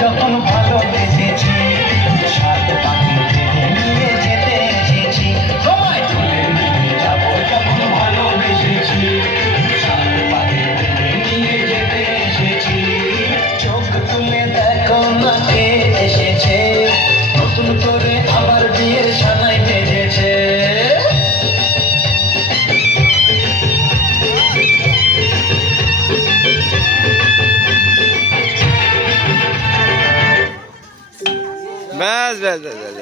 যখন ভালোবেসেছি, সাত পাখি বেঁধে নিয়ে যেতে এসেছি, তোমায় তুলে নিয়ে যাবো যখন ভালোবেসেছি, সাত পাখি বেঁধে নিয়ে যেতে এসেছি। চোখ তুলে দেখো না কে এসেছে, নতুন করে আবার বিয়ের সানাই বেজেছে। ব্যাস ব্যাস ব্যাস।